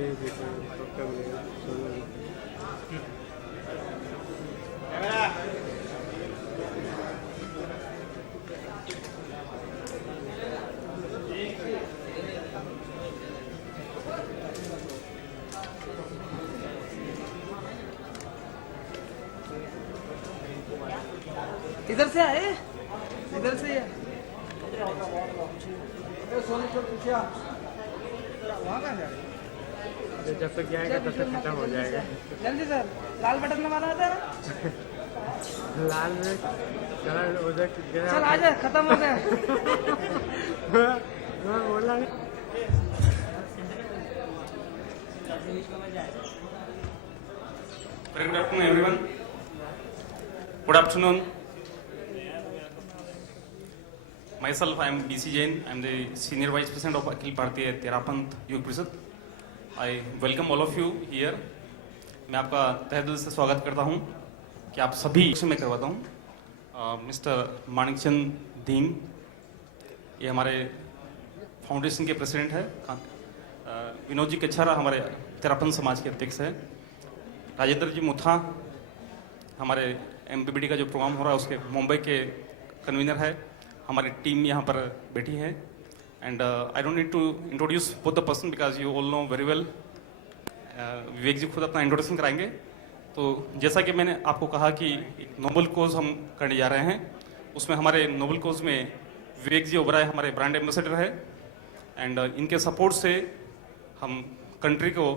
जी पक्का मिलेगा सोना। इधर से आए, इधर से है। वहाँ कहाँ जा रहे हैं? जब तक जाएगा तब तक खत्म हो जाएगा। जल्दी सर, लाल बटन दबाना होता है ना। लाल में चला उधर गया। चल आजा, खत्म हो गया। मैं बोला नहीं। Very good afternoon, everyone. Good afternoon. Myself, I am BC Jain. I am the Senior Vice President of Akhil Bharatiya Terapanth Yug Parishad. I welcome all of you here. मैं आपका तहे दिल से स्वागत करता हूँ कि आप सभी मैं करवाता हूँ। मिस्टर माणिकचंद दीन, ये हमारे फाउंडेशन के प्रेसिडेंट है। विनोद जी कच्छारा हमारे तेरापंथ समाज के अध्यक्ष है। राजेंद्र जी मुथा हमारे MPBD का जो प्रोग्राम हो रहा है उसके मुंबई के कन्वीनर है। हमारी टीम यहाँ पर बैठी है। And I don't need to introduce both the person because you all know very well. Vivek ji खुद अपना इंट्रोडक्शन कराएंगे। तो जैसा कि मैंने आपको कहा कि एक नोबल कोज हम करने जा रहे हैं, उसमें हमारे नोबल कोज में विवेक जी ओबराय हमारे ब्रांड एम्बेसडर है। एंड इनके सपोर्ट से हम कंट्री को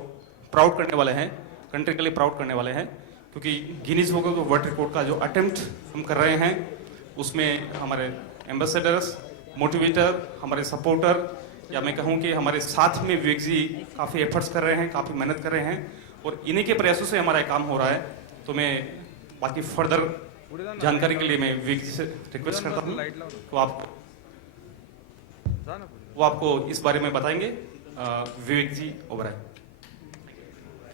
प्राउड करने वाले हैं, कंट्री के लिए प्राउड करने वाले हैं, क्योंकि Guinness book of world record का जो अटेम्प्ट हम कर रहे हैं उसमें हमारे एम्बेसडर्स, मोटिवेटर, हमारे सपोर्टर, या मैं कहूँ कि हमारे साथ में विवेक जी काफ़ी एफर्ट्स कर रहे हैं, काफ़ी मेहनत कर रहे हैं और इन्हीं के प्रयासों से हमारा काम हो रहा है। तो मैं बाकी फर्दर जानकारी के लिए मैं विवेक जी से रिक्वेस्ट करता हूँ तो वो आपको इस बारे में बताएंगे। Vivek ji Oberoi.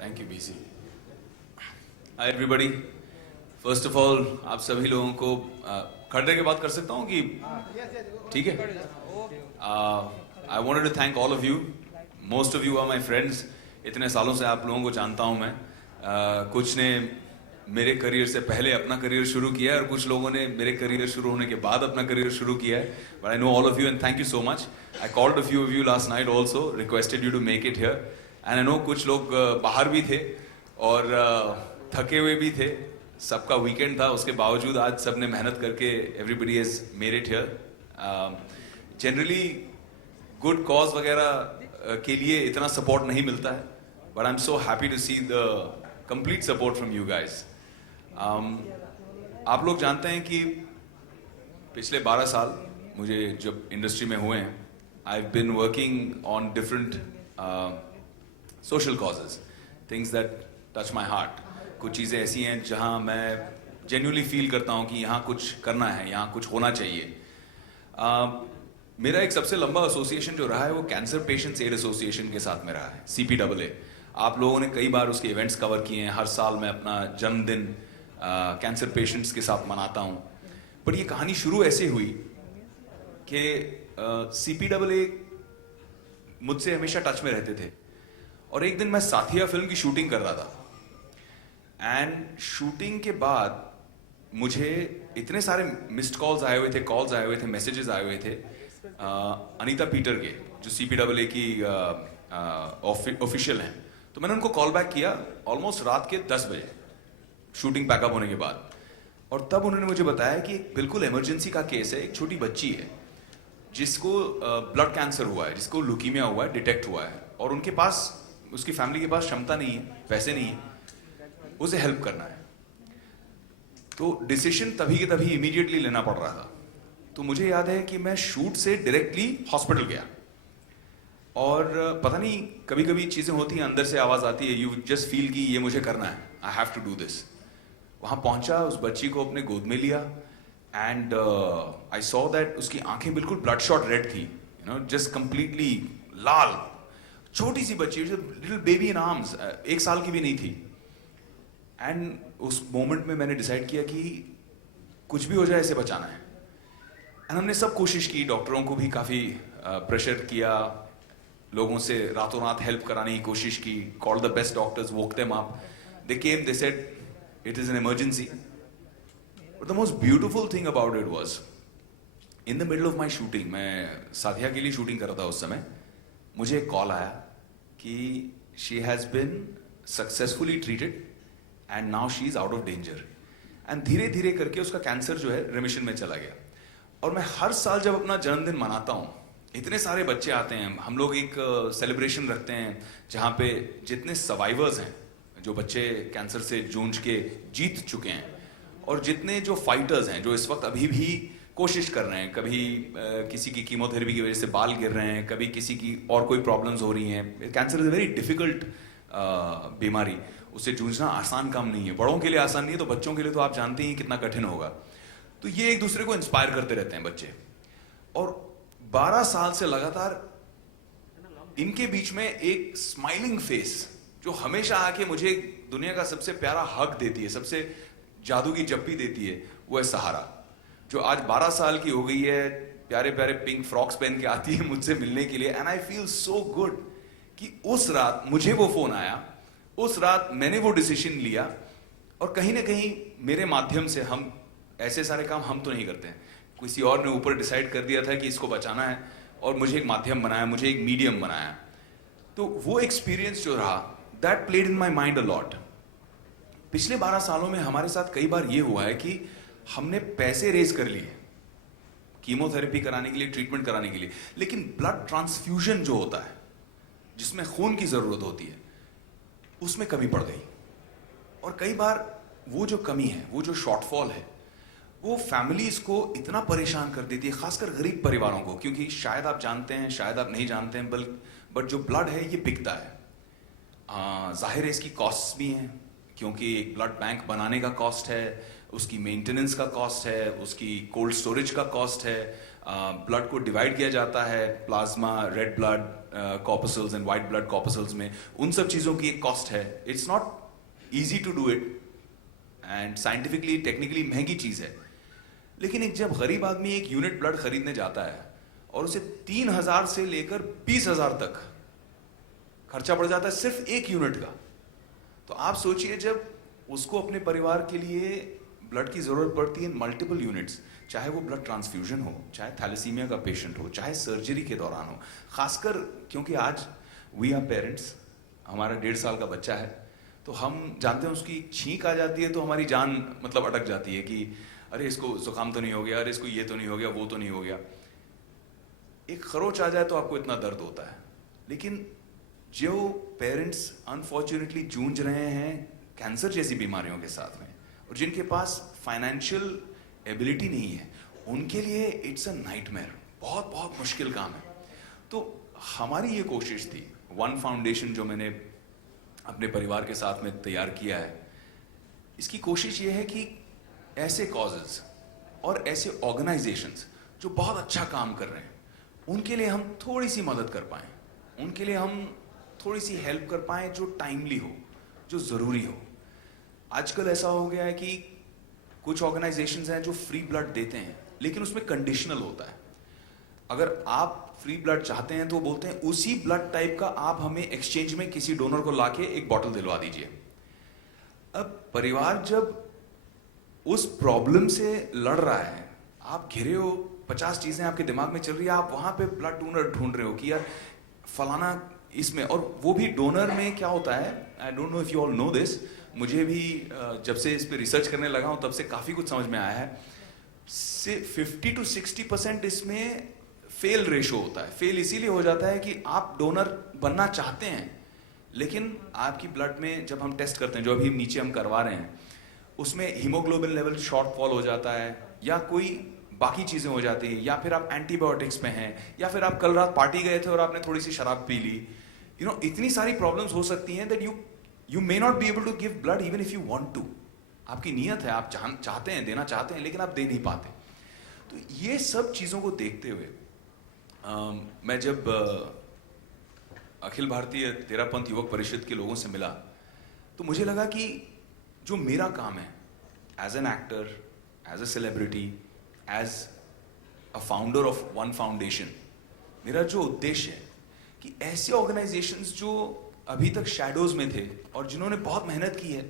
Thank you BC। Hi everybody. First of all आप सभी लोगों को खड़े के बात कर सकता हूँ कि ठीक है? I wanted to thank all of you. Most of you are my friends. इतने सालों से आप लोगों को जानता हूँ मैं। कुछ ने मेरे करियर से पहले अपना करियर शुरू किया है और कुछ लोगों ने मेरे करियर शुरू होने के बाद अपना करियर शुरू किया है। But I know all of you and thank you so much. I called a few of you last night also, requested you to make it here and I know कुछ लोग बाहर भी थे और थके हुए भी थे। सबका वीकेंड था, उसके बावजूद आज सबने मेहनत करके everybody has made it here. Generally good cause वगैरह के लिए इतना सपोर्ट नहीं मिलता है, but I am so happy to see the complete support from you guys. आप लोग जानते हैं कि पिछले 12 साल मुझे जब इंडस्ट्री में हुए हैं, I have been working on different social causes, things that touch my heart. कुछ चीज़ें ऐसी हैं जहां मैं जेन्युइनली फील करता हूं कि यहाँ कुछ करना है, यहाँ कुछ होना चाहिए। मेरा एक सबसे लंबा एसोसिएशन जो रहा है वो कैंसर पेशेंट्स एड एसोसिएशन के साथ में रहा है, CPAA। आप लोगों ने कई बार उसके इवेंट्स कवर किए हैं। हर साल मैं अपना जन्मदिन कैंसर पेशेंट्स के साथ मनाता हूँ। बट ये कहानी शुरू ऐसे हुई कि CPAA मुझसे हमेशा टच में रहते थे और एक दिन मैं साथिया फिल्म की शूटिंग कर रहा था एंड शूटिंग के बाद मुझे इतने सारे मिस्ड कॉल्स आए हुए थे, कॉल्स आए हुए थे, मैसेजेस आए हुए थे अनीता पीटर के, जो CPAA की ऑफिशियल हैं। तो मैंने उनको कॉल बैक किया ऑलमोस्ट रात के 10 बजे शूटिंग पैकअप होने के बाद, और तब उन्होंने मुझे बताया कि एक बिल्कुल इमरजेंसी का केस है। एक छोटी बच्ची है जिसको ब्लड कैंसर हुआ है, जिसको ल्यूकीमिया हुआ है, डिटेक्ट हुआ है, और उनके पास, उसकी फैमिली के पास क्षमता नहीं है, पैसे नहीं है, उसे हेल्प करना है। तो डिसीजन तभी के तभी इमीडिएटली लेना पड़ रहा था। तो मुझे याद है कि मैं शूट से डायरेक्टली हॉस्पिटल गया और पता नहीं, कभी कभी चीजें होती हैं, अंदर से आवाज आती है, यू जस्ट फील कि ये मुझे करना है, I have to do this. वहां पहुंचा, उस बच्ची को अपने गोद में लिया एंड आई सॉ दैट उसकी आंखें बिल्कुल ब्लड शॉट रेड थी, यू नो, जस्ट कंप्लीटली लाल। छोटी सी बच्ची, लिटिल बेबी इन आर्म्स, 1 साल की भी नहीं थी। एंड उस मोमेंट में मैंने डिसाइड किया कि कुछ भी हो जाए इसे बचाना है। एंड हमने सब कोशिश की, डॉक्टरों को भी काफ़ी प्रेशर किया, लोगों से रातों रात हेल्प कराने की कोशिश की, call the best doctors, woke them up, they came, they said it is an emergency. But the most beautiful thing about it was, in the middle of my shooting, मैं साथिया के लिए शूटिंग कर रहा था उस समय, मुझे एक कॉल आया कि she has been successfully treated and now she is out of danger. And धीरे धीरे करके उसका कैंसर जो है रिमिशन में चला गया. और मैं हर साल जब अपना जन्मदिन मनाता हूँ, इतने सारे बच्चे आते हैं, हम लोग एक सेलिब्रेशन रखते हैं जहाँ पे जितने सर्वाइवर्स हैं, जो बच्चे कैंसर से जूझ के जीत चुके हैं, और जितने जो फाइटर्स हैं जो इस वक्त अभी भी कोशिश कर रहे हैं, कभी किसी की कीमोथेरेपी की वजह से बाल गिर रहे हैं, कभी किसी की और कोई प्रॉब्लम्स हो रही हैं. Cancer is a very difficult बीमारी, उससे जूझना आसान काम नहीं है. बड़ों के लिए आसान नहीं है, तो बच्चों के लिए तो आप जानते ही कितना कठिन होगा. तो ये एक दूसरे को इंस्पायर करते रहते हैं बच्चे. और 12 साल से लगातार इनके बीच में एक स्माइलिंग फेस जो हमेशा आके मुझे दुनिया का सबसे प्यारा हक देती है, सबसे जादू की जप्पी देती है, वो है सहारा, जो आज 12 साल की हो गई है, प्यारे प्यारे पिंक फ्रॉक्स पहन के आती है मुझसे मिलने के लिए. And I feel so good कि उस रात मुझे वो फोन आया, उस रात मैंने वो डिसीजन लिया, और कहीं ना कहीं मेरे माध्यम से, हम ऐसे सारे काम हम तो नहीं करते हैं, किसी और ने ऊपर डिसाइड कर दिया था कि इसको बचाना है, और मुझे एक माध्यम बनाया, मुझे एक मीडियम बनाया. तो वो एक्सपीरियंस जो रहा, that played in my mind a lot. पिछले 12 सालों में हमारे साथ कई बार ये हुआ है कि हमने पैसे रेज कर लिए कीमोथेरेपी कराने के लिए, ट्रीटमेंट कराने के लिए, लेकिन ब्लड ट्रांसफ्यूजन जो होता है, जिसमें खून की जरूरत होती है, उसमें कमी पड़ गई. और कई बार वो जो कमी है, वो जो शॉर्टफॉल है, वो फैमिलीज को इतना परेशान कर देती है, खासकर गरीब परिवारों को, क्योंकि शायद आप जानते हैं, शायद आप नहीं जानते हैं, बट जो ब्लड है ये बिकता है. जाहिर है इसकी कॉस्ट भी हैं, क्योंकि एक ब्लड बैंक बनाने का कॉस्ट है, उसकी मेंटेनेंस का कॉस्ट है, उसकी कोल्ड स्टोरेज का कॉस्ट है, ब्लड को डिवाइड किया जाता है plasma, red blood corpuscles and white blood corpuscles में, उन सब चीज़ों की एक कॉस्ट है. It's not easy to do it, and scientifically technically महंगी चीज़ है. लेकिन एक जब गरीब आदमी एक यूनिट ब्लड खरीदने जाता है और उसे 3,000 से लेकर 20,000 तक खर्चा पड़ जाता है सिर्फ एक यूनिट का, तो आप सोचिए जब उसको अपने परिवार के लिए ब्लड की जरूरत पड़ती है मल्टीपल यूनिट्स, चाहे वो ब्लड ट्रांसफ्यूजन हो, चाहे थैलेसीमिया का पेशेंट हो, चाहे सर्जरी के दौरान हो. खासकर क्योंकि आज वी आर पेरेंट्स, हमारा 1.5 साल का बच्चा है, तो हम जानते हैं उसकी छींक आ जाती है तो हमारी जान मतलब अटक जाती है कि अरे इसको जुकाम तो नहीं हो गया, अरे इसको ये तो नहीं हो गया, वो तो नहीं हो गया. एक खरोच आ जाए तो आपको इतना दर्द होता है. लेकिन जो पेरेंट्स अनफॉर्चुनेटली जूझ रहे हैं कैंसर जैसी बीमारियों के साथ में, और जिनके पास फाइनेंशियल एबिलिटी नहीं है, उनके लिए इट्स अ नाइटमेयर, बहुत बहुत मुश्किल काम है. तो हमारी ये कोशिश थी, वन फाउंडेशन जो मैंने अपने परिवार के साथ में तैयार किया है, इसकी कोशिश ये है कि ऐसे कॉजेज और ऐसे ऑर्गेनाइजेशंस जो बहुत अच्छा काम कर रहे हैं, उनके लिए हम थोड़ी सी मदद कर पाएं, उनके लिए हम थोड़ी सी हेल्प कर पाएं जो टाइमली हो, जो ज़रूरी हो. आजकल ऐसा हो गया है कि कुछ ऑर्गेनाइजेशंस हैं जो फ्री ब्लड देते हैं, लेकिन उसमें कंडीशनल होता है. अगर आप फ्री ब्लड चाहते हैं तो बोलते हैं उसी ब्लड टाइप का आप हमें एक्सचेंज में किसी डोनर को लाके एक बॉटल दिलवा दीजिए. अब परिवार जब उस प्रॉब्लम से लड़ रहा है, आप घिरे हो, 50 चीजें आपके दिमाग में चल रही है, आप वहां पे ब्लड डोनर ढूंढ रहे हो कि यार फलाना इसमें, और वो भी डोनर में क्या होता है, I don't know if you all no this, मुझे भी जब से इस पे रिसर्च करने लगा हूं तब से काफी कुछ समझ में आया है. 50 to 60% इसमें फेल रेशो होता है. फेल इसीलिए हो जाता है कि आप डोनर बनना चाहते हैं, लेकिन आपकी ब्लड में जब हम टेस्ट करते हैं, जो अभी नीचे हम करवा रहे हैं, उसमें हीमोग्लोबिन लेवल शॉर्टफॉल हो जाता है, या कोई बाकी चीजें हो जाती है, या फिर आप एंटीबायोटिक्स में हैं, या फिर आप कल रात पार्टी गए थे और आपने थोड़ी सी शराब पी ली. इतनी सारी प्रॉब्लम्स हो सकती हैं that you may not be able to give blood even if you want to. आपकी नीयत है, आप चाहते हैं, देना चाहते हैं, लेकिन आप दे नहीं पाते. तो ये सब चीजों को देखते हुए मैं जब अखिल भारतीय तेरापंथ युवक परिषद के लोगों से मिला, तो मुझे लगा कि जो मेरा काम है as an actor, as a celebrity, as a founder of One Foundation, मेरा जो उद्देश्य है कि ऐसे ऑर्गेनाइजेशंस जो अभी तक शैडोज में थे और जिन्होंने बहुत मेहनत की है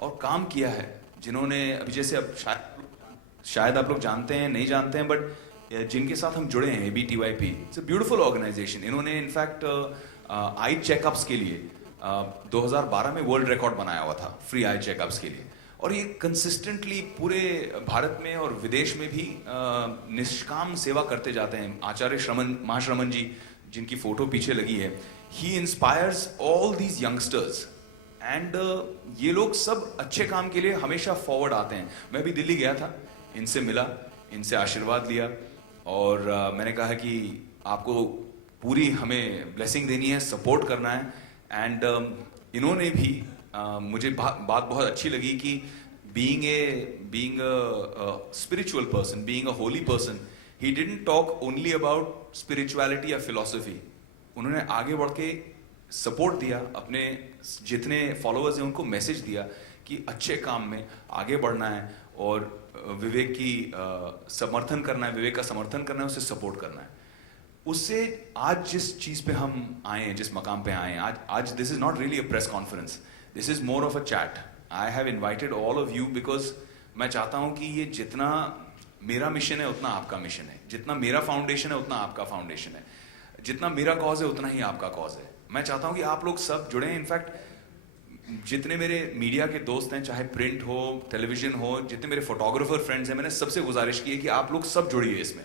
और काम किया है, जिन्होंने अभी जैसे अब शायद आप लोग जानते हैं नहीं जानते हैं, बट जिनके साथ हम जुड़े हैं ABTYP, it's a beautiful organisation. इन्होंने इनफैक्ट आई चेकअप्स के लिए 2012 में वर्ल्ड रिकॉर्ड बनाया हुआ था फ्री आई चेकअप्स के लिए, और ये कंसिस्टेंटली पूरे भारत में और विदेश में भी निष्काम सेवा करते जाते हैं। आचार्य श्रमण महाश्रमण जी, जिनकी फोटो पीछे लगी है, he inspires all these youngsters and ये लोग सब अच्छे काम के लिए हमेशा फॉरवर्ड आते हैं। मैं भी दिल्ली गया था, इनसे मिला, इनसे आशीर्वाद लिया, और मैंने कहा कि आपको पूरी हमें ब्लेसिंग देनी है, सपोर्ट करना है। एंड इन्होंने भी मुझे बात बहुत अच्छी लगी कि being a spiritual person, being a holy person, he didn't talk only about spirituality or philosophy. उन्होंने आगे बढ़ के सपोर्ट दिया, अपने जितने फॉलोअर्स हैं उनको मैसेज दिया कि अच्छे काम में आगे बढ़ना है और विवेक की समर्थन करना है, विवेक का समर्थन करना है, उसे सपोर्ट करना है। उससे आज जिस चीज पे हम आए हैं, जिस मकाम पे आए हैं, आज this is not really a press conference, this is more of a chat. I have invited all of you because मैं चाहता हूं कि ये जितना मेरा मिशन है उतना आपका मिशन है, जितना मेरा फाउंडेशन है उतना आपका फाउंडेशन है, जितना मेरा कॉज है उतना ही आपका कॉज है। मैं चाहता हूं कि आप लोग सब जुड़े हैं। इनफैक्ट जितने मेरे मीडिया के दोस्त हैं, चाहे प्रिंट हो, टेलीविजन हो, जितने मेरे फोटोग्राफर फ्रेंड्स हैं, मैंने सबसे गुजारिश की है कि आप लोग सब जुड़िए इसमें,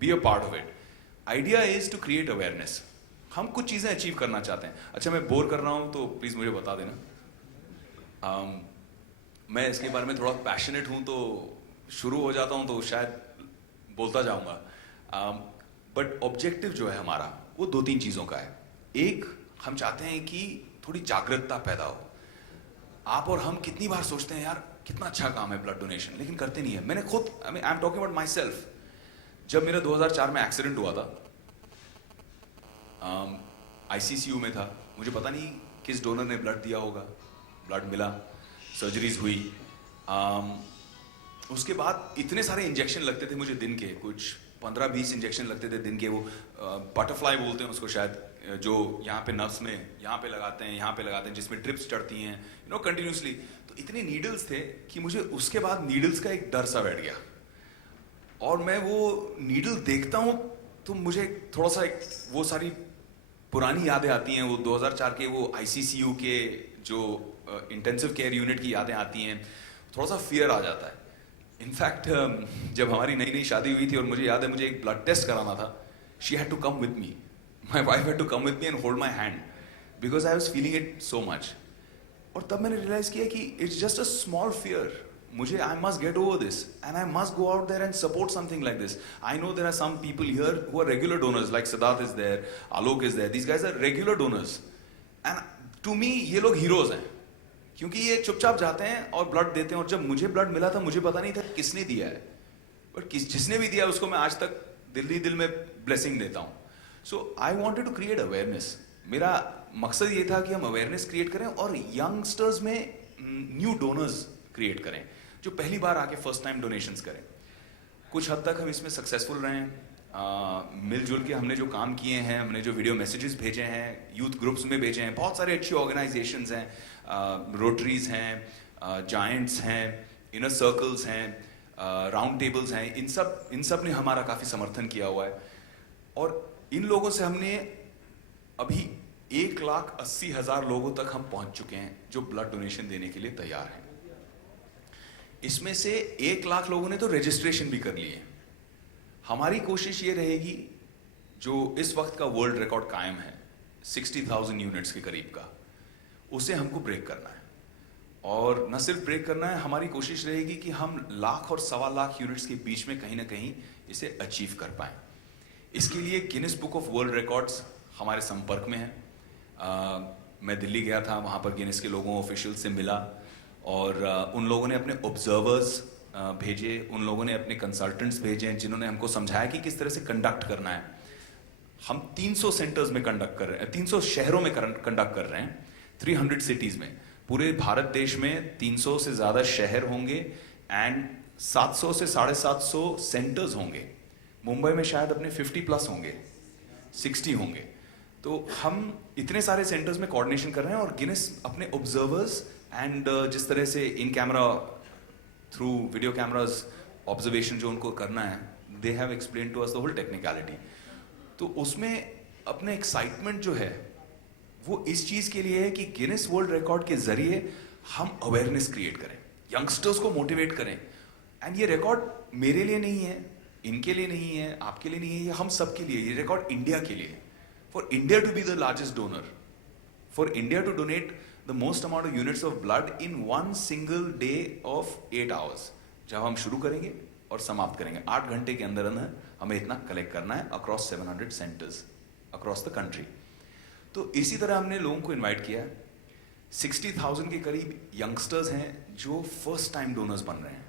be a part of it. Idea is to create awareness. हम कुछ चीजें अचीव करना चाहते हैं। अच्छा, मैं बोर कर रहा हूं तो प्लीज मुझे बता देना। मैं इसके बारे में थोड़ा पैशनेट हूं तो शुरू हो जाता हूं तो शायद बोलता जाऊंगा, बट ऑब्जेक्टिव जो है हमारा वो 2-3 चीजों का है। एक, हम चाहते हैं कि थोड़ी जागरूकता पैदा हो। आप और हम कितनी बार सोचते हैं यार कितना अच्छा काम है ब्लड डोनेशन, लेकिन करते नहीं है। मैंने खुद, I am talking about my self, जब मेरा 2004 में एक्सीडेंट हुआ था, ICCU में था, मुझे पता नहीं किस डोनर ने ब्लड दिया होगा, ब्लड मिला, सर्जरीज हुई। उसके बाद इतने सारे इंजेक्शन लगते थे मुझे दिन के, कुछ 15-20 इंजेक्शन लगते थे दिन के। वो बटरफ्लाई बोलते हैं उसको शायद, जो यहाँ पे नर्व्स में यहाँ पे लगाते हैं, यहाँ पे लगाते हैं, जिसमें ड्रिप्स चढ़ती हैं, यू नो, कंटिन्यूसली। तो इतने नीडल्स थे कि मुझे उसके बाद नीडल्स का एक डर सा बैठ गया, और मैं वो नीडल देखता हूँ तो मुझे थोड़ा सा वो सारी पुरानी यादें आती हैं। वो 2004 के वो ICCU के जो इंटेंसिव केयर यूनिट की यादें आती हैं, थोड़ा सा फियर आ जाता है। इनफैक्ट जब हमारी नई नई शादी हुई थी और मुझे याद है मुझे एक ब्लड टेस्ट कराना था, she had to come with me, my wife had to come with me and hold my hand because I was feeling it so much. और तब मैंने रियलाइज किया कि it's just a small fear. मुझे, I must get over this and I must go out there and support something like this. I know there are some people here who are regular donors, like Siddharth is there, Alok is there. These guys are regular donors and to me ये लोग heroes हैं, क्योंकि ये चुपचाप जाते हैं और blood देते हैं। और जब मुझे ब्लड मिला था मुझे पता नहीं था किसने दिया है, बट जिसने भी दिया उसको मैं आज तक दिल में ब्लेसिंग देता हूँ। So I wanted to create awareness. मेरा मकसद ये था कि हम अवेयरनेस क्रिएट करें और यंगस्टर्स में न्यू डोनर्स क्रिएट करें जो पहली बार आके फर्स्ट टाइम डोनेशंस करें। कुछ हद तक हम इसमें सक्सेसफुल रहे हैं। मिलजुल के हमने जो काम किए हैं, हमने जो वीडियो मैसेजेस भेजे हैं, यूथ ग्रुप्स में भेजे हैं, बहुत सारे अच्छी ऑर्गेनाइजेशंस हैं, रोटरीज हैं, जायंट्स हैं, इनर सर्कल्स हैं, राउंड टेबल्स हैं, इन सब ने हमारा काफ़ी समर्थन किया हुआ है। और इन लोगों से हमने अभी 1,80,000 लोगों तक हम पहुंच चुके हैं जो ब्लड डोनेशन देने के लिए तैयार हैं। इसमें से 1 लाख लोगों ने तो रजिस्ट्रेशन भी कर लिए। हमारी कोशिश ये रहेगी, जो इस वक्त का वर्ल्ड रिकॉर्ड कायम है 60,000 यूनिट्स के करीब का, उसे हमको ब्रेक करना है। और न सिर्फ ब्रेक करना है, हमारी कोशिश रहेगी कि हम 1 लाख और 1.25 लाख यूनिट्स के बीच में कहीं ना कहीं इसे अचीव कर पाएं। इसके लिए Guinness book of world records हमारे संपर्क में है। मैं दिल्ली गया था, वहाँ पर गिनीज के लोगों ऑफिशियल से मिला, और उन लोगों ने अपने ऑब्जर्वर्स भेजे, उन लोगों ने अपने कंसल्टेंट्स भेजे जिन्होंने हमको समझाया कि किस तरह से कंडक्ट करना है। हम 300 सेंटर्स में कंडक्ट कर रहे हैं, 300 शहरों में कंडक्ट कर रहे हैं, 300 सिटीज में। पूरे भारत देश में 300 से ज़्यादा शहर होंगे एंड 700 से 750 सेंटर्स होंगे। मुंबई में शायद अपने 50+ होंगे, 60 होंगे। तो हम इतने सारे सेंटर्स में कोऑर्डिनेशन कर रहे हैं और गिनेस अपने ऑब्जर्वर्स एंड जिस तरह से in camera through video cameras observation जो उनको करना है, they have explain to us the whole technicality. तो उसमें अपने एक्साइटमेंट जो है वो इस चीज के लिए है कि गिनेस वर्ल्ड रिकॉर्ड के जरिए हम अवेयरनेस क्रिएट करें, यंगस्टर्स को मोटिवेट करें। एंड ये रिकॉर्ड मेरे लिए नहीं है, इनके लिए नहीं है, आपके लिए नहीं है, ये हम सबके लिए। ये रिकॉर्ड इंडिया के लिए, for India to be the largest donor, for India to donate the most amount of units of blood in 1 single day of 8 hours. जब हम शुरू करेंगे और समाप्त करेंगे 8 घंटे के अंदर अंदर हमें इतना कलेक्ट करना है across 700 centres across the country. तो इसी तरह हमने लोगों को इन्वाइट किया। 60,000 के करीब यंगस्टर्स हैं जो फर्स्ट टाइम डोनर्स बन रहे हैं,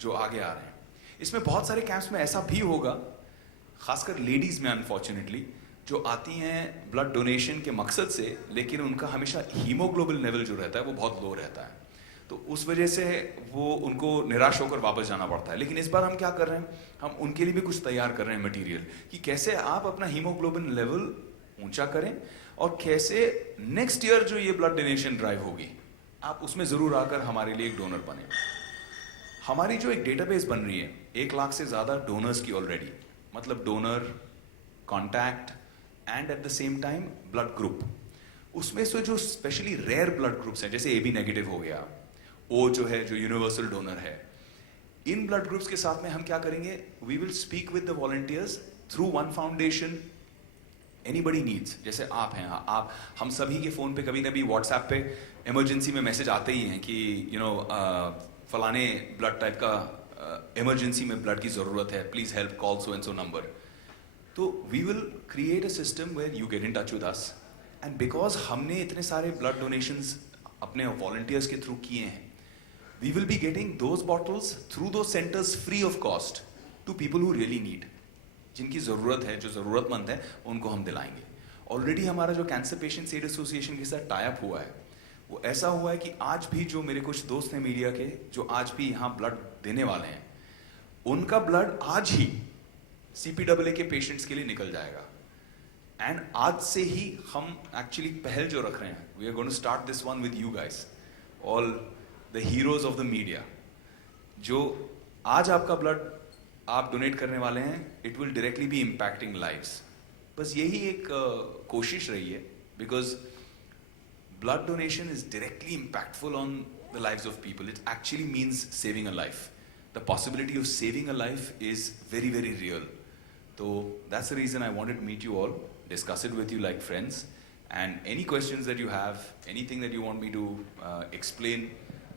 जो आगे आ रहे हैं। इसमें बहुत सारे कैंप्स में ऐसा भी होगा, खासकर लेडीज में अनफॉर्चुनेटली, जो आती हैं ब्लड डोनेशन के मकसद से, लेकिन उनका हमेशा हीमोग्लोबिन लेवल जो रहता है वो बहुत लो रहता है, तो उस वजह से वो उनको निराश होकर वापस जाना पड़ता है। लेकिन इस बार हम क्या कर रहे हैं, हम उनके लिए भी कुछ तैयार कर रहे हैं मटेरियल, कि कैसे आप अपना हीमोग्लोबिन लेवल ऊंचा करें और कैसे नेक्स्ट ईयर जो ये ब्लड डोनेशन ड्राइव होगी, आप उसमें जरूर आकर हमारे लिए एक डोनर बने। हमारी जो एक डेटाबेस बन रही है 1 लाख से ज्यादा डोनर्स की ऑलरेडी, मतलब donor, contact and at the same time blood group. उसमें से जो स्पेशली रेयर ब्लड ग्रुप्स हैं, जैसे AB नेगेटिव हो गया, O जो है जो यूनिवर्सल डोनर है, इन ब्लड ग्रुप्स के साथ में हम क्या करेंगे, we will speak with the volunteers through One Foundation. Anybody needs, जैसे आप हैं, आप हम सभी के फोन पे कभी कभी व्हाट्सएप पे इमरजेंसी में मैसेज आते ही हैं कि फलाने ब्लड टाइप का इमरजेंसी में ब्लड की जरूरत है, please help, call so and so number. तो we will create a system where you get in touch with us, and because हमने इतने सारे ब्लड डोनेशंस अपने वॉलंटियर्स के थ्रू किए हैं, we will be getting those bottles through those centers free of cost to people who really need, जिनकी ज़रूरत है, जो ज़रूरतमंद है, उनको हम दिलाएंगे। ऑलरेडी हमारा जो कैंसर पेशेंट्स एड एसोसिएशन के साथ टाई अप हुआ है, वो ऐसा हुआ है कि आज भी जो मेरे कुछ दोस्त हैं मीडिया के, जो आज भी यहाँ ब्लड देने वाले हैं, उनका ब्लड आज ही CPAA के पेशेंट्स के लिए निकल जाएगा। एंड आज से ही हम एक्चुअली पहल जो रख रहे हैं, we are going to start this one with you guys, all the heroes of the media. जो आज आपका ब्लड आप डोनेट करने वाले हैं, it will directly be impacting lives. बस यही एक कोशिश रही है, because blood donation is directly impactful on the lives of people. It actually means saving a life. The possibility of saving a life is very very real. तो that's the reason I wanted to meet you all, discuss it with you like friends, and any questions that you have, anything that you want me to explain,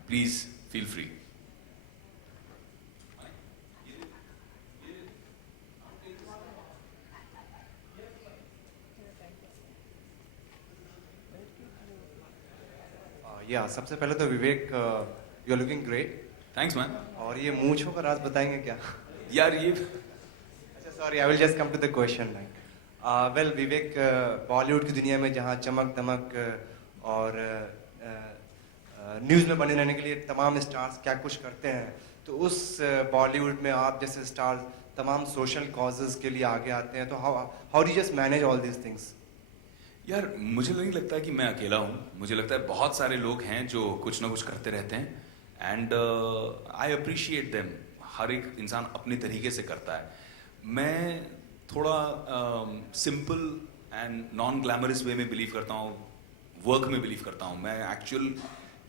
please feel free. सबसे पहले तो Vivek, you are looking great. Thanks man. और ये मूंछों का राज बताएंगे क्या? यार ये अच्छा sorry, I will just come to the question. Well Vivek, Bollywood की दुनिया में जहाँ चमक दमक और न्यूज़ में बने रहने के लिए तमाम स्टार्स क्या कुछ करते हैं, तो उस बॉलीवुड में आप जैसे स्टार्स तमाम सोशल कॉजेज़ के लिए आगे आते हैं, तो how do just manage all these things? यार मुझे नहीं लगता कि मैं अकेला हूँ, मुझे लगता है बहुत सारे लोग हैं जो कुछ ना कुछ करते रहते हैं, एंड आई अप्रिशिएट देम। हर एक इंसान अपने तरीके से करता है। मैं थोड़ा सिंपल एंड नॉन ग्लैमरस वे में बिलीव करता हूँ, वर्क में बिलीव करता हूँ। मैं एक्चुअल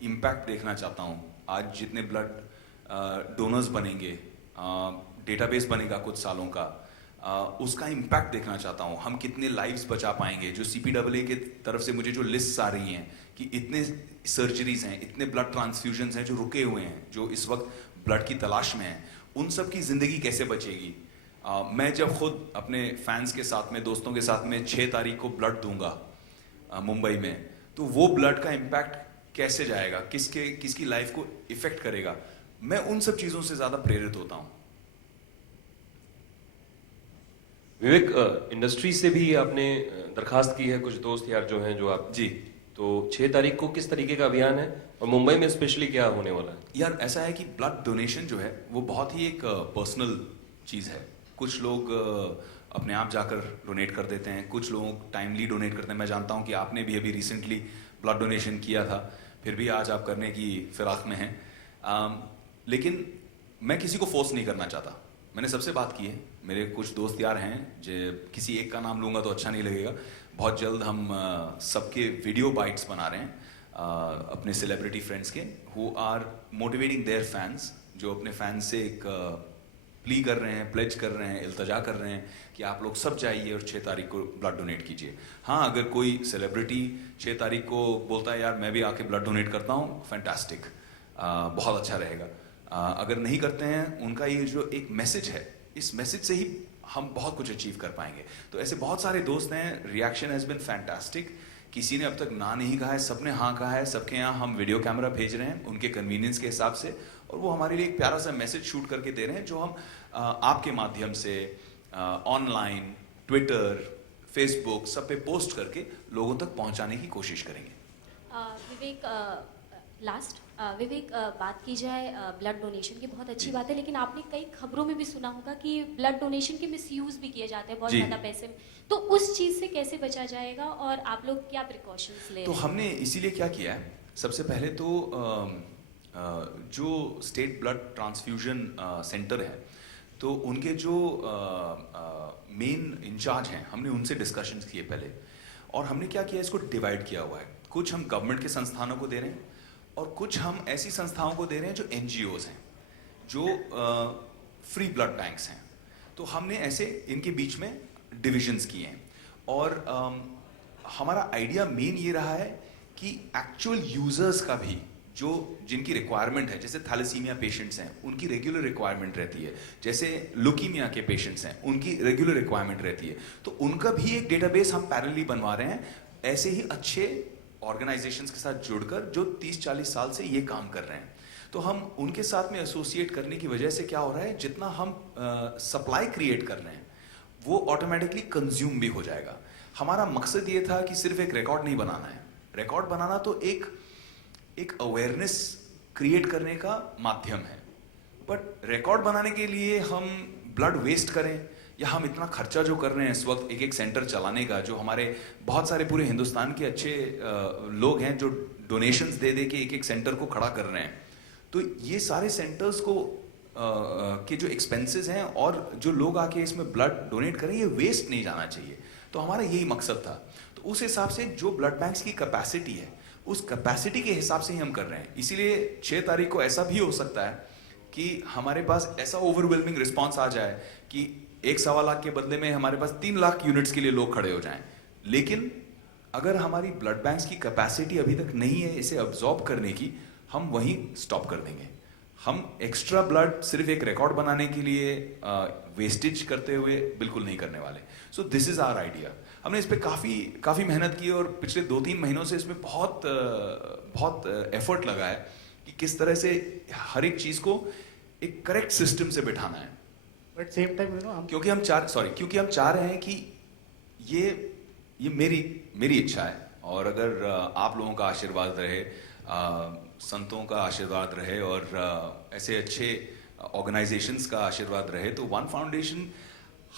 इम्पैक्ट देखना चाहता हूँ। आज जितने ब्लड डोनर्स बनेंगे, डेटाबेस बनेगा कुछ सालों का, उसका इम्पैक्ट देखना चाहता हूँ। हम कितने लाइव्स बचा पाएंगे। जो CPAA के तरफ से मुझे जो लिस्ट आ रही हैं कि इतने सर्जरीज हैं, इतने ब्लड ट्रांसफ्यूजन्स हैं जो रुके हुए हैं, जो इस वक्त ब्लड की तलाश में हैं, उन सब की ज़िंदगी कैसे बचेगी। मैं जब खुद अपने फैंस के साथ में, दोस्तों के साथ में 6 तारीख को ब्लड दूंगा मुंबई में, तो वो ब्लड का इम्पैक्ट कैसे जाएगा, किसकी लाइफ को इफेक्ट करेगा, मैं उन सब चीज़ों से ज़्यादा प्रेरित होता हूँ। विवेक, इंडस्ट्री से भी आपने दरखास्त की है, कुछ दोस्त यार जो हैं, जो आप जी, तो 6 तारीख को किस तरीके का अभियान है और मुंबई में स्पेशली क्या होने वाला है? यार ऐसा है कि ब्लड डोनेशन जो है वो बहुत ही एक पर्सनल चीज़ है। कुछ लोग अपने आप जाकर डोनेट कर देते हैं, कुछ लोग टाइमली डोनेट करते हैं। मैं जानता हूँ कि आपने भी अभी रिसेंटली ब्लड डोनेशन किया था, फिर भी आज आप करने की फिराक में हैं। लेकिन मैं किसी को फोर्स नहीं करना चाहता। मैंने सबसे बात की है, मेरे कुछ दोस्त यार हैं, जो किसी एक का नाम लूँगा तो अच्छा नहीं लगेगा। बहुत जल्द हम सबके वीडियो बाइट्स बना रहे हैं अपने सेलिब्रिटी फ्रेंड्स के, who are motivating their fans, जो अपने फैंस से एक प्ली कर रहे हैं, प्लेज कर रहे हैं, इल्तजा कर रहे हैं कि आप लोग सब जाइए और 6 तारीख को ब्लड डोनेट कीजिए। हाँ, अगर कोई सेलिब्रिटी 6 तारीख को बोलता है यार मैं भी आके ब्लड डोनेट करता हूँ, फैंटास्टिक, बहुत अच्छा रहेगा। अगर नहीं करते हैं, उनका ये जो एक मैसेज है, इस मैसेज से ही हम बहुत कुछ अचीव कर पाएंगे। तो ऐसे बहुत सारे दोस्त हैं, रिएक्शन हैज़ बिन फैंटास्टिक। किसी ने अब तक ना नहीं कहा है, सबने हाँ कहा है। सबके यहाँ हम वीडियो कैमरा भेज रहे हैं उनके कन्वीनियंस के हिसाब से, और वो हमारे लिए एक प्यारा सा मैसेज शूट करके दे रहे हैं, जो हम आपके माध्यम से ऑनलाइन, ट्विटर, फेसबुक, सब पे पोस्ट करके लोगों तक पहुंचाने की कोशिश करेंगे। विवेक, विवेक, बात की जाए ब्लड डोनेशन की, बहुत अच्छी बात है, लेकिन आपने कई खबरों में भी सुना होगा कि ब्लड डोनेशन के मिसयूज भी किए जाते हैं बहुत ज़्यादा पैसे में, तो उस चीज़ से कैसे बचा जाएगा और आप लोग क्या प्रिकॉशंस ले रहे हैं? तो हमने इसीलिए क्या किया है, सबसे पहले तो जो स्टेट ब्लड ट्रांसफ्यूजन सेंटर है, तो उनके जो मेन इंचार्ज हैं, हमने उनसे डिस्कशंस किए पहले, और हमने क्या किया, इसको डिवाइड किया हुआ है। कुछ हम गवर्नमेंट के संस्थानों को दे रहे हैं और कुछ हम ऐसी संस्थाओं को दे रहे हैं जो NGOs हैं, जो फ्री ब्लड बैंक्स हैं। तो हमने ऐसे इनके बीच में डिविजन्स किए हैं, और हमारा आइडिया मेन ये रहा है कि एक्चुअल यूजर्स का भी, जो जिनकी रिक्वायरमेंट है, जैसे थैलेसीमिया पेशेंट्स हैं, उनकी रेगुलर रिक्वायरमेंट रहती है, जैसे लुकीमिया के पेशेंट्स हैं, उनकी रेगुलर रिक्वायरमेंट रहती है, तो उनका भी एक डेटाबेस हम पैरेलली बनवा रहे हैं, ऐसे ही अच्छे ऑर्गेनाइजेशंस के साथ जुड़कर, जो 30-40 साल से ये काम कर रहे हैं। तो हम उनके साथ में एसोसिएट करने की वजह से क्या हो रहा है, जितना हम सप्लाई क्रिएट कर रहे हैं, वो ऑटोमेटिकली कंज्यूम भी हो जाएगा। हमारा मकसद ये था कि सिर्फ एक रिकॉर्ड नहीं बनाना है, रिकॉर्ड बनाना तो एक अवेयरनेस क्रिएट करने का माध्यम है, बट रिकॉर्ड बनाने के लिए हम ब्लड वेस्ट करें, या हम इतना खर्चा जो कर रहे हैं इस वक्त एक सेंटर चलाने का, जो हमारे बहुत सारे पूरे हिंदुस्तान के अच्छे लोग हैं जो डोनेशंस दे दे के एक सेंटर को खड़ा कर रहे हैं, तो ये सारे सेंटर्स को के जो एक्सपेंसेस हैं और जो लोग आके इसमें ब्लड डोनेट करें, ये वेस्ट नहीं जाना चाहिए। तो हमारा यही मकसद था। तो उस हिसाब से जो ब्लड बैंक्स की कैपेसिटी है, उस कैपेसिटी के हिसाब से ही हम कर रहे हैं। इसीलिए 6 तारीख को ऐसा भी हो सकता है कि हमारे पास ऐसा ओवरवेलमिंग रिस्पॉन्स आ जाए कि 1.25 लाख के बदले में हमारे पास 3 लाख यूनिट्स के लिए लोग खड़े हो जाएं। लेकिन अगर हमारी ब्लड बैंक्स की कैपेसिटी अभी तक नहीं है इसे अब्जॉर्ब करने की, हम वहीं स्टॉप कर देंगे। हम एक्स्ट्रा ब्लड सिर्फ एक रिकॉर्ड बनाने के लिए वेस्टेज करते हुए बिल्कुल नहीं करने वाले। So this is our idea. हमने इस पर काफ़ी मेहनत की और पिछले 2-3 महीनों से इसमें बहुत एफर्ट लगा है कि किस तरह से हर एक चीज़ को एक करेक्ट सिस्टम से बिठाना है। बट सेम टाइम हम क्योंकि हम चाह रहे हैं कि ये मेरी इच्छा है, और अगर आप लोगों का आशीर्वाद रहे, संतों का आशीर्वाद रहे, और ऐसे अच्छे ऑर्गेनाइजेशंस का आशीर्वाद रहे, तो वन फाउंडेशन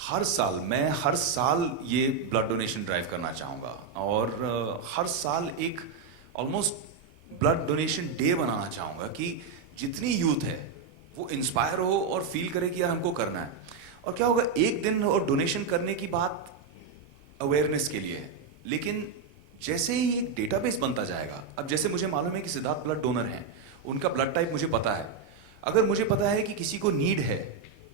हर साल ये ब्लड डोनेशन ड्राइव करना चाहूँगा, और हर साल एक ऑलमोस्ट ब्लड डोनेशन डे बनाना चाहूँगा कि जितनी यूथ है वो इंस्पायर हो और फील करे कि यार हमको करना है। और क्या होगा, एक दिन और डोनेशन करने की बात अवेयरनेस के लिए है, लेकिन जैसे ही एक डेटाबेस बनता जाएगा, अब जैसे मुझे मालूम है कि सिद्धार्थ ब्लड डोनर हैं, उनका ब्लड टाइप मुझे पता है, अगर मुझे पता है कि किसी को नीड है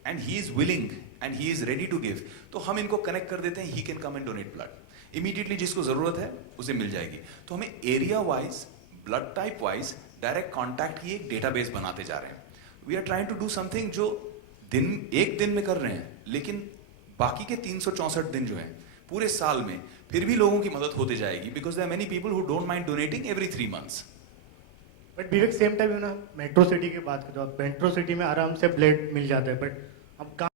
and he is willing and he is ready to give, तो हम इनको कनेक्ट कर देते हैं, he can come and donate blood immediately, जिसको जरूरत है उसे मिल जाएगी। तो हमें area wise, blood type wise direct contact की एक डेटाबेस बनाते जा रहे हैं। We are trying to do something जो एक दिन में कर रहे हैं, लेकिन बाकी के 364 दिन जो हैं पूरे साल में फिर भी लोगों की मदद होती जाएगी, because there are many people who don't mind donating every 3 months। But Vivek same time ना मेट्रो सिटी की बात करो, मेट्रो सिटी में आराम से ब्लड मिल जाता है, बट अब